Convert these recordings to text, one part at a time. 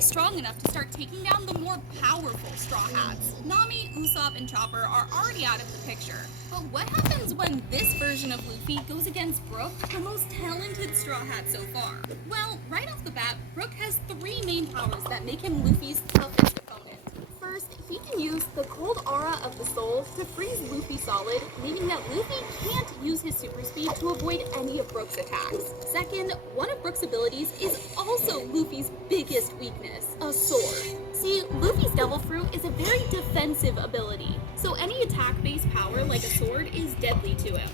Strong enough to start taking down the more powerful Straw Hats. Nami, Usopp, and Chopper are already out of the picture. But what happens when this version of Luffy goes against Brook, the most talented Straw Hat so far? Well, right off the bat, Brook has three main powers that make him Luffy's toughest opponent. First, he can use the cold aura of the soul to freeze Luffy solid, meaning that Luffy can't use his super speed to avoid any of Brook's attacks. Second, one of Brook's abilities is also Luffy's biggest weakness, a sword. See, Luffy's Devil Fruit is a very defensive ability, so any attack-based power like a sword is deadly to him.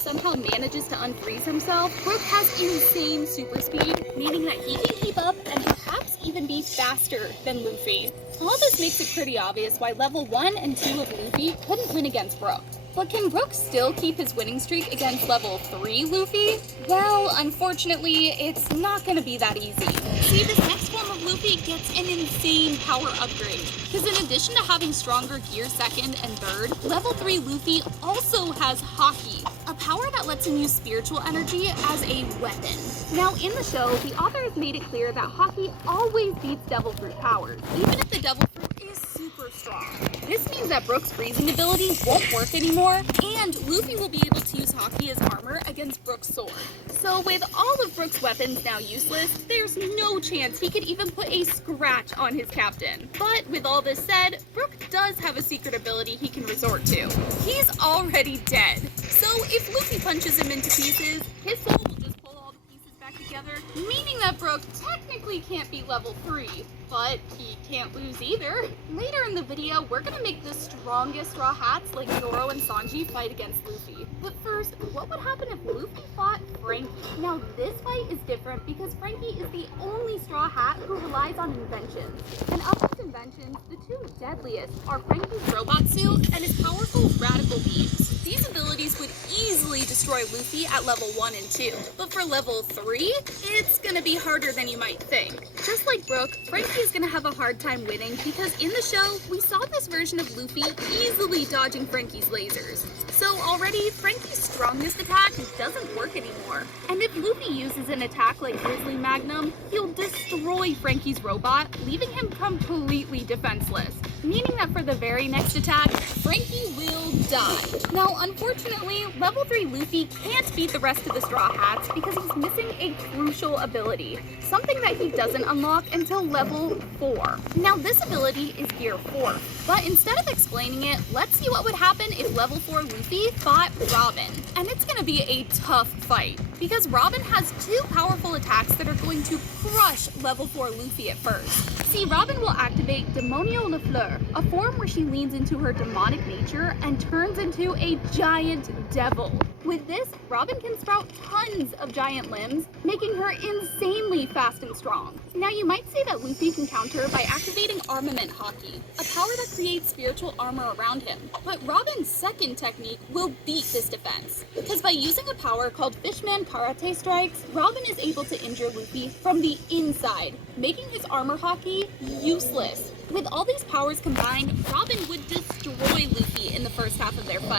Somehow manages to unfreeze himself, Brook has insane super speed, meaning that he can keep up and perhaps even be faster than Luffy. All this makes it pretty obvious why level 1 and 2 of Luffy couldn't win against Brook. But can Brook still keep his winning streak against level 3 Luffy? Well, unfortunately, it's not gonna be that easy. See, this next form of Luffy gets an insane power upgrade, because in addition to having stronger gear 2nd and 3rd, level 3 Luffy also has Haki, a power that lets him use spiritual energy as a weapon. Now, in the show, the author has made it clear that Haki always beats Devil Fruit powers, even if the Devil Fruit is super strong. This means that Brook's freezing ability won't work anymore, and Luffy will be able to use Haki as armor against Brook's sword. So with all of Brook's weapons now useless, there's no chance he could even put a scratch on his captain. But with all this said, Brook does have a secret ability he can resort to. He's already dead. So if Luffy punches him into pieces, his soul will just pull all the pieces back together, meaning that Brook technically can't be level 3, but he can't lose either. Later in the video, we're gonna make the strongest Straw Hats like Zoro and Sanji fight against Luffy. But first, what would happen if Luffy fought Frankie? Now this fight is different because Frankie is the only Straw Hat who relies on inventions. And of his inventions, the two deadliest are Frankie's robot suit and his powerful radical beams. These abilities would easily destroy Luffy at level 1 and 2. But for level 3, it's gonna be harder than you might think. Just like Brook, Frankie is gonna have a hard time winning because in the show, we saw this version of Luffy easily dodging Frankie's lasers. So already, Frankie's strongest attack doesn't work anymore. And if Luffy uses an attack like Grizzly Magnum, he'll destroy Frankie's robot, leaving him completely defenseless. Meaning that for the very next attack, Frankie will die. Now, unfortunately, level 3 Luffy can't beat the rest of the Straw Hats because he's missing a crucial ability, something that he doesn't unlock until level 4. Now, this ability is Gear 4, but instead of explaining it, let's see what would happen if level 4 Luffy fought Robin. And it's gonna be a tough fight, because Robin has 2 powerful attacks that are going to crush level 4 Luffy at first. See, Robin will activate Demonio Le Fleur, a form where she leans into her demonic nature and turns into a giant devil. With this, Robin can sprout tons of giant limbs, making her insanely fast and strong. Now, you might say that Luffy can counter by activating Armament Haki, a power that creates spiritual armor around him. But Robin's second technique will beat this defense, because by using a power called Fishman Karate Strikes, Robin is able to injure Luffy from the inside, making his armor Haki useless. With all these powers combined, Robin would destroy Luffy in the first half of their fight.